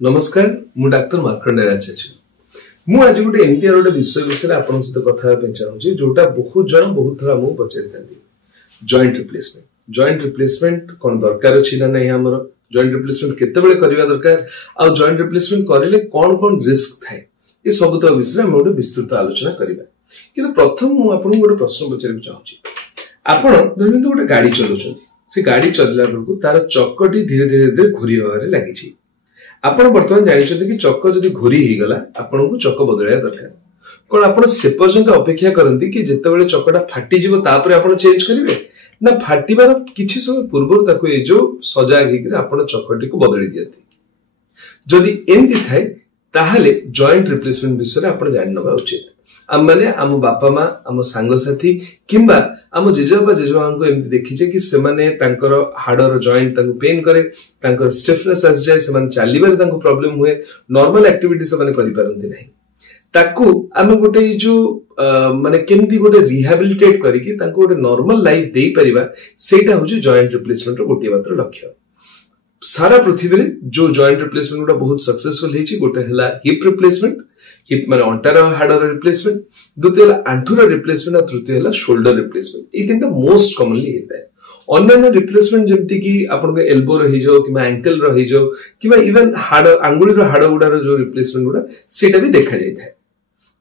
नमस्कार मु डॉक्टर मार्कंडेय आचार्य मु आज गोटे एमती गोटे विषय विषय आपन सहित कथा चाहूँगी जोटा बहुत जन बहुत थर आमको पचारि जॉइंट रिप्लेसमेंट कौन दरकार अच्छी ना नहीं आमर जॉइंट रिप्लेसमेंट केतेबेले करबा दरकार आ जॉइंट रिप्लेसमेंट करिले कौन कौन रिस्क थाए ये सब तो विषय हम गोटे विस्तृत आलोचना करबा किंतु प्रथम मु आपन गोटे प्रश्न पचारि चाहूँगी आपण धरनित गोटे गाड़ी चलाउछन्ती से गाड़ी चलला बेलकु तार चक्कटी धीरे धीरे धीरे घूरी होबारे लागिछि आपण वर्तमान जानिछन्ती कि चक्क जदि घूरी ही गला आपण को चक्क बदलया दरकार कोन आपण से पर्यंत अपेक्षा करंती कि जेतेबेले चक्कटा फाटी जिवो तापरे आपण चेंज करिवे ना फाटिबार किछि समय पूर्व ताको ए जो सजाग हिकरे आपण चक्कटी को बदली दियंती जदि एमती थाए ताहाले जॉइंट रिप्लेसमेंट विषय आपण जानि नबा उचित आम माने आम बापा माँ आम सांगसाथी किंबा आम जेजेबापा जेजेमा को एमती देखिछे कि सेमाने तांकर हाडर जॉइंट तांको पेन करे तांकर स्टिफनेस आस जाय सेमान चालिबारे तांको प्रॉब्लम हुए नॉर्मल एक्टिविटी सेमाने करि पारंती नाही ताकू आम गोटे जो माने केमती गोटे रिहैबिलिटेट करिकि तांको गोटे नॉर्मल लाइफ देई परिबा सेटा होची जॉइंट रिप्लेसमेंट रो गोटे मात्र लक्ष्य सारा पृथ्वी रे जो जॉइंट रिप्लेसमेंट गोटा बहुत सक्सेसफुल हेची गोटे हला हिप रिप्लेसमेंट हिप माने अंटार हाडर रिप्लेसमेंट द्वितीय आंठुर रिप्लेसमेंट और तृतीय हला शोल्डर रिप्लेसमेंट ये तीनटा मोस्ट कॉमनली हेता है अन्य रिप्लेसमेंट जेमती कि आपन एल्बो रही जाओ कि एंकल रही जाओ कि इवन हाड आंगुली रो हाड गुडार जो रिप्लेसमेंट गुडा सेटा भी देखा जाय था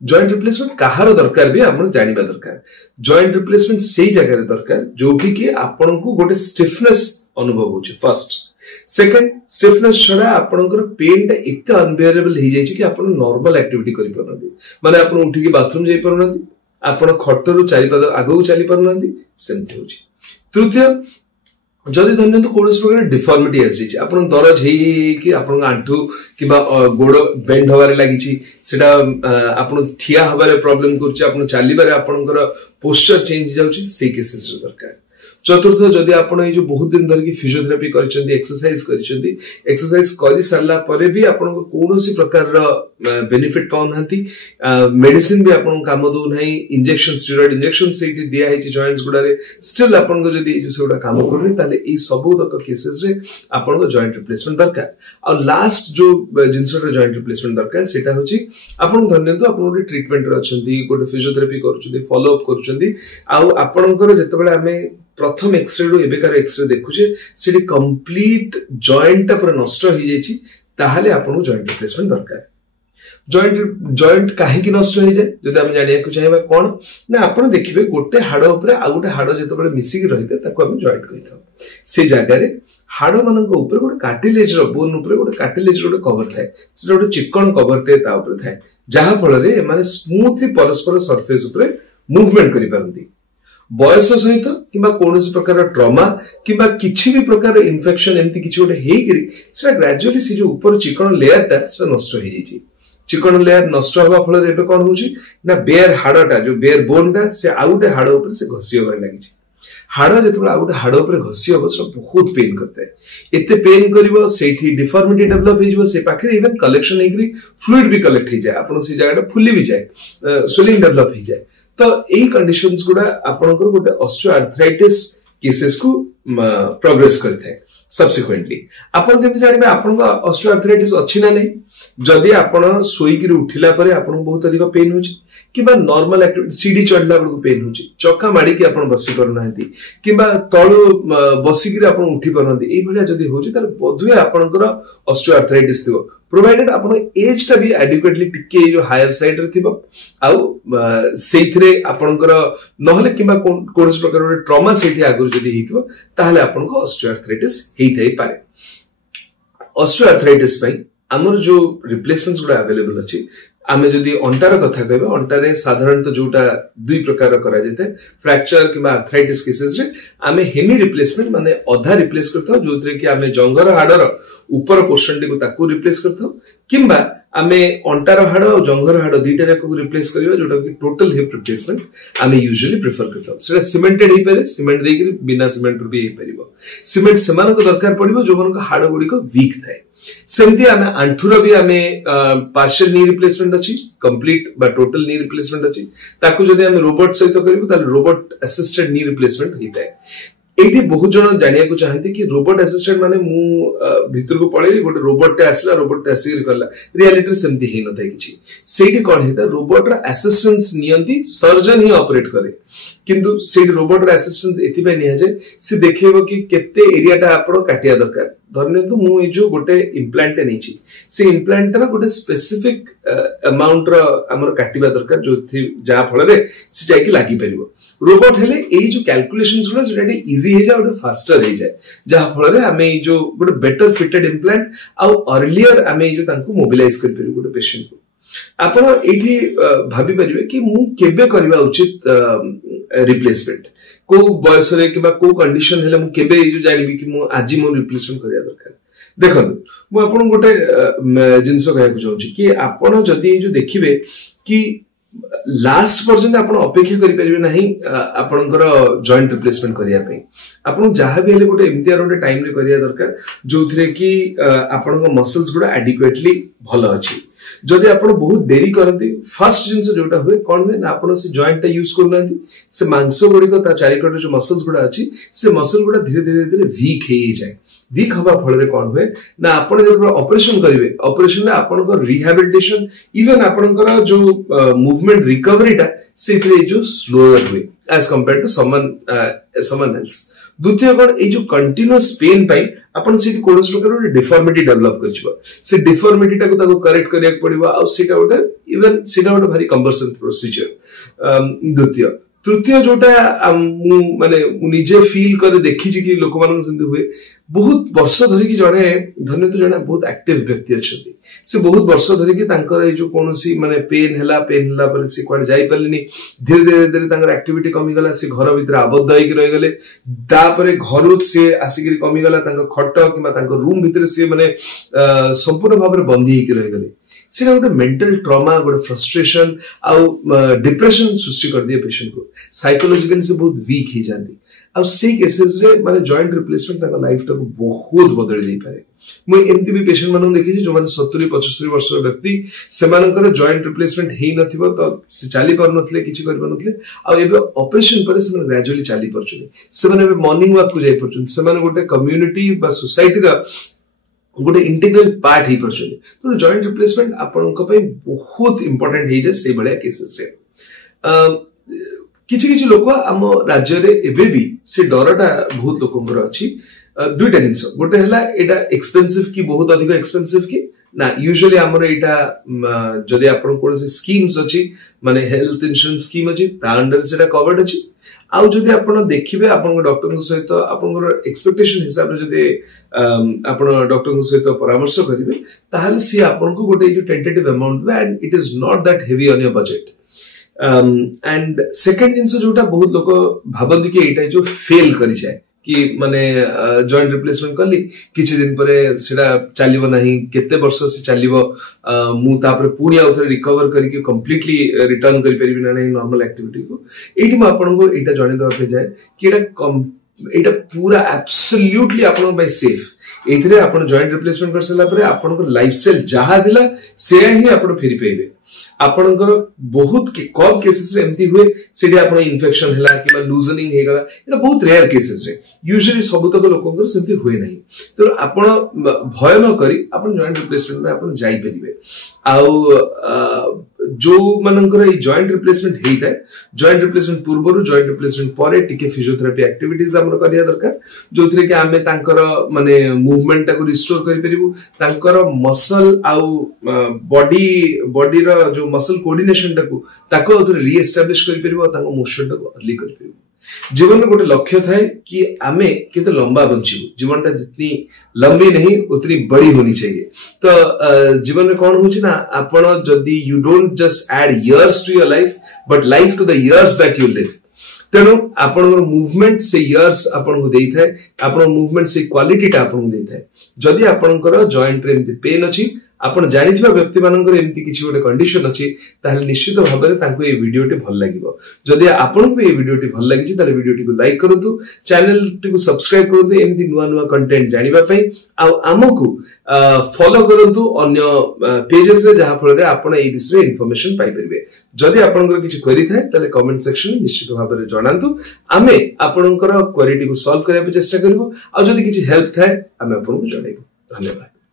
जॉइंट रिप्लेसमेंट कहार दरकार भी आपण जानिबा दरकार जॉइंट रिप्लेसमेंट सेही जगह रे दरकार जोठी कि आपण को गोटे स्टिफनेस अनुभव होची फर्स्ट सेकंड स्टिफनेस छडा आपनकर पेन टा एते अनबियरेबल हे जाय छि कि आपण नॉर्मल एक्टिविटी करि परनदी माने आपण उठी के बाथरूम जाई परनदी आपण खटरो चारि पाद आगो चली परनदी सेमथि होछि तृतीय जदि धन्य तो कोनस प्रकार डिफॉर्मिटी आसी छि आपण दरज हे कि आपण आंठू किबा गोड़ बेंड होबारे लागि छि सेटा आपण ठिया होबारे प्रॉब्लम करछि आपण चालिबारे आपणकर पोस्चर चेंज जाउछि से केसेस रे दरकार चतुर्थ जदि आपण ए जो बहुत दिन धर की फिजियोथेरेपी करिसेंती एक्सरसाइज करि सारला परे भी आपण को कोनोसी प्रकार रो बेनिफिट पाउ नहंती मेडिसिन भी आपण काम दो नाही इंजेक्शन स्टेरॉइड इंजेक्शन से दिया है जॉइंट्स गुडारे स्टिल आपण को जदि जो सेटा काम करनी ताले ए सब तक केसेस रे आपण को जॉइंट रिप्लेसमेंट दरकार और लास्ट जो जिंस रे जॉइंट रिप्लेसमेंट दरकार सेटा होची आपण धन्यतो आपण गोटे ट्रीटमेंट रे अछंती गोटे फिजियोथेरेपी करूछंती फॉलो अप करूछंती आ आपणकर जेतेबेले हमें प्रथम एक्सरे रो एबेकार एक्सरे देखुचे सेडी कंप्लीट जॉइंट पर नष्ट हो जायछि ताहाले आपन जॉइंट रिप्लेसमेंट दरकार जॉइंट काहे की नष्ट हो जाय जदि हम जानिया को चाहेबा कोन ना आपन देखिबे गोटे हाड ऊपर आ गोटे हाड जेतेबेले मिसी के रहिते ताको हम जॉइंट कहिथाउ से जागा रे हाड मानक ऊपर गोटे कार्टिलेज रो बोन ऊपर गोटे कार्टिलेज रो कवर थाए से गोटे चिकन कवर टे ता ऊपर थाए जहा फल रे माने स्मूथली परस्पर सरफेस ऊपर मूवमेंट करि पारंती बयस सहित किबा कोनोसी प्रकार ट्रॉमा किबा किछि भी प्रकार इन्फेक्शन एमती किछि गोटे हेगिरि सेटा ग्रेजुअली से जो ऊपर चिकन लेयर टा सेटा नष्ट हो जायछि चिकन लेयर नष्ट होबा फल रे एबे कोन होछि ना बेयर हाडटा जो बेयर बोन टा से आउटे हाड ऊपर से घसी होबार लागिछि हाड जेतबे आउटे हाड ऊपर घसी होबो से बहुत पेन करता है एते पेन करिवो सेठी डिफॉर्मिटी डेवलप हो जिवो से पाखरे इवन कलेक्शन हेगिरि फ्लूइड भी कलेक्ट हो जाय आपन से जगहटा फुली भी जाय स्वेलिंग डेवलप हो जाय तो एई कंडीशंस गुडा आपनकर गोटे ऑस्टियोआर्थराइटिस केसेस को प्रोग्रेस करथे सब्सिक्वेंटली आपन केमि जानिबे आपनका ऑस्टियोआर्थराइटिस अछि ना नै जदि आपन सोई कि उठिला परे आपन बहुत अधिक पेन होछि किबा नॉर्मल एक्टिविटी सीडी चढ़ला बेलको पेन होछि चक्का माडी कि आपन बसी परनाहंती किबा तळु बसी कि आपन उठी परनाहंती एई भलिया जदि होछि त बधुए आपनकर ऑस्टियोआर्थराइटिस थिबो प्रोवाइडेड आपन एज टा भी एडिक्वेटली टिके जो हायर साइड रे थिबो आउ सेइथरे आपनकर नहले किबा कोनस प्रकार ट्रॉमा सेठी आगु जदि हेतिबो ताहले आपनको ऑस्टियोआर्थराइटिस हेइथाइ पारे ऑस्टियोआर्थराइटिस पई हमर जो रिप्लेसमेंट्स गुडा अवेलेबल अछि आमे जदि अंटार कथा कहबे अंटारे साधारणतः जोटा दुई प्रकार करा जेते फ्रैक्चर किबा आर्थराइटिस केसेस रे आमे हेमी रिप्लेसमेंट माने आधा रिप्लेस करथौ जोतरे कि आमे जंगर हाडर ऊपर पोर्शन टी को ताकू रिप्लेस करथौ किबा आमे अंटार हाड और जंगर हाड दुईटा जाक को रिप्लेस करबा जोटा कि टोटल हिप रिप्लेसमेंट आमे यूजुअली प्रेफर करथौ सेटा सीमेंटेड हे पारे सीमेंट देई कि बिना सीमेंट भी हे परिबो सीमेंट समान को दरकार पड़िबो जो मन को हाड गुडी को वीक थाए सेमती आमे आंठुर भी आमे पार्शियल नी रिप्लेसमेंट अछि कंप्लीट बा टोटल नी रिप्लेसमेंट अछि ताकू जदि आमे रोबोट सहित करिबो ताले रोबोट असिस्टेड नी रिप्लेसमेंट हिताय एठी बहुत जन जानिया को चाहते कि रोबोट असिस्टेंट माने मु भीतर को पळेली गोटे रोबोट टे आसला रोबोट टे आसी करला रियलिटी सेमती हे नथाय किछि सेठी कोन हेता रोबोट रा असिस्टेंस नियंती सर्जन ही ऑपरेट करे किंतु सेठी रोबोट रा असिस्टेंस एथि पे निया जे से देखेबो कि केते एरिया टा आपण काटिया दरकार धरनेतु मु ए जो गोटे इम्प्लांट नै छि से इम्प्लांट रा गोटे स्पेसिफिक अमाउंट रा हमर काटिबा दरकार जो जा फल रे से जाय कि लागि परिबो रोबोट हेले एई जो कैलकुलेशंस गुडा सेटा इजी हे जा गोटे फास्टर हे जाय जा फल रे हमें जो गोटे बेटर फिटेड इम्प्लांट आ अर्लियर हमें जो तांको मोबिलाइज कर परिबो गोटे पेशेंट को आपण एठी भाबी परिबे कि मु केबे करबा उचित रिप्लेसमेंट को बयस रे किबा को कंडीशन हेले मु केबे जो जानिबी कि मु आजि मु रिप्लेसमेंट करिया दरकार देखंतु मु आपण गोटे जिंस कहया को चाहूची कि आपण जदी जो देखिबे कि लास्ट पर्यंत आपण अपेक्षा करि परिबे नाही आपणकर जॉइंट रिप्लेसमेंट करिया पई आपण जहा भी हेले गोटे एमटीआर गोटे टाइम रे करिया दरकार जोथरे कि आपणक मसल्स गुडा एडिक्वेटली भलो अछि जदि आपण बहुत देरी करती फर्स्ट जिंस जोटा हुए कोन हुए ना आपण से जॉइंट टा यूज करनांती से मांस गुडी को ता चारिकट जो मसल्स गुडा अछि से मसल गुडा धीरे धीरे धीरे वीक हे जाय वीक हवा फल रे कोन हुए ना आपण जब ऑपरेशन करिवे ऑपरेशन में आपण को रिहैबिलिटेशन इवन आपण को जो मूवमेंट रिकवरी टा से जो स्लोअर हुए as compared to someone else द्वितीय कोन ए जो कंटीन्यूअस पेन पाई आपण से कोनस प्रकार डिफॉर्मिटी डेवलप करछबो से डिफॉर्मिटी टा को ताको करेक्ट करिया पड़िबो आ सेटा गोटे इवन सेटा गोटे भारी कम्बरसन प्रोसीजर द्वितीय तृतीय जोटा माने निजे फील करे देखि छी कि लोक मानन संते हुए बहुत वर्ष धरि कि जने धन्य तो जने बहुत एक्टिव व्यक्ति अछथि से बहुत वर्ष धरि कि तांकर ए जो कोनोसी माने पेन हला पर से कोड जाई परलिनी धीरे धीरे धीरे तांकर एक्टिविटी कमी गला से घर भीतर आबद्ध होई कि रह गेले तापरे घरु से आसी कमी गला तांकर खट किबा तांकर रूम भीतर से माने संपूर्ण भाव रे बंदी होई कि रह गेले से गोटे मेंटल ट्रॉमा गोटे फ्रस्ट्रेशन आउ डिप्रेशन सृष्टि कर दिए पेशेंट को साइकोलॉजिकली से बहुत वीक ही जाती अब से केसेस रे माने जॉइंट रिप्लेसमेंट ताका लाइफ टा को बहुत बदल दे पारे मु एमती भी पेशेंट मानन देखि जो माने 70 75 वर्ष व्यक्ति से मानकर जॉइंट रिप्लेसमेंट हेई नथिबो तो से चाली पर नथले किछि कर नथले आ एबे ऑपरेशन पर से ग्रेजुअली चाली परछुनी से माने मॉर्निंग वॉक को जाई परछुनी से माने गोटे कम्युनिटी बा सोसाइटी रा गोटे इंटीग्रल पार्ट ही परछुनी तो जॉइंट रिप्लेसमेंट आपन को पे बहुत इंपोर्टेंट हे जे से बळे केसेस रे किछि किछि लोक हम राज्य रे एबे भी से डरटा बहुत लोकंकर अछि दुईटा जिंस गोटे हला एटा एक्सपेंसिव की बहुत अधिक एक्सपेंसिव की ना यूजुअली हमर एटा जदि आपन कोन से स्कीम्स अछि माने हेल्थ इंश्योरेंस स्कीम अछि ता अंडर सेटा कवर्ड अछि आउ जदि आपण देखिबे आपण डॉक्टर सहित आपण एक्सपेक्टेशन हिसाब रे जदि आपण डॉक्टर सहित परामर्श करिवे ताहाले सी आपण को गोटे जो tentative amount and it is not that heavy on your budget and second जिंस जोटा बहुत लोक भाबंती कि एटा जो फेल करि जाय कि माने जॉइंट रिप्लेसमेंट करली किछि दिन परे सेटा चालिबो नाही केते वर्ष से चालिबो मु तापर पुणी आउथरे रिकवर करके कंप्लीटली रिटर्न करि परिबि नाही नॉर्मल एक्टिविटी को एठी म आपन को एटा जणे दवा पे जाय कि एटा पूरा एब्सोल्युटली आपन बाय सेफ एथिरे आपन जॉइंट रिप्लेसमेंट कर सला परे आपन को लाइफस्टाइल जहा दिला से ही आपन फेरी पेबे आपनकर बहुत कम केसेस रे एमती हुए सेडी आपन इन्फेक्शन हला कि लूजनिंग हे गला एटा बहुत रेयर केसेस रे यूजुअली सब तक लोकंकर सेमती हुए नाही तो आपन भय न करी आपन जॉइंट रिप्लेसमेंट में आपन जाई परिबे आउ जो मानकर ई जॉइंट रिप्लेसमेंट हेई थाए जॉइंट रिप्लेसमेंट पूर्वरु जॉइंट रिप्लेसमेंट परे टिके फिजियोथेरेपी एक्टिविटीज हमर करिया दरकार जोथरे कि आमे तांकर माने मूवमेंट को रिस्टोर करि परिबु तांकर मसल आउ बॉडी रो जो मसल कोऑर्डिनेशन ताको री एस्टैब्लिश करि परिबो तांको मोशन को अर्ली करि परिबो जीवन में गोटे लक्ष्य थाए कि आमे केते लंबा बंचिबो जीवनटा जितनी लंबी नहीं उतनी बड़ी होनी चाहिए तो जीवन में कौन होची ना आपण जदी you don't just add years to your life but life to the years that you live तेणु आपन मूवमेंट से इयर्स आपन को देई थाए आपन मूवमेंट से क्वालिटी टा आपन को देई थाए जदी आपनकर जॉइंट रे एमती पेन अछि आपण जानिथिबा व्यक्ति मानकर एमती किछि गोटे कंडीशन अछि ताहले निश्चित भाबरे तांको ए वीडियोटी भल लागिवो जदि आपनको ए वीडियोटी भल लागिछि ताले वीडियोटी को लाइक करंतु चैनल टी को सब्सक्राइब करंतु एमती नुवा नुवा कंटेंट जानिबा पई आ हमकु फॉलो करंतु अन्य पेजेस रे जहा फल रे आपण ए विषय इंफॉर्मेशन पाई परबे जदि आपनकर किछि क्वेरी थाए ताले कमेंट सेक्शन निश्चित भाबरे जणांतु आमे आपनकर क्वेरी टी को सॉल्व करबा चेष्टा करबो आ जदि किछि हेल्प थाए आमे आपनको जणाइबो धन्यवाद।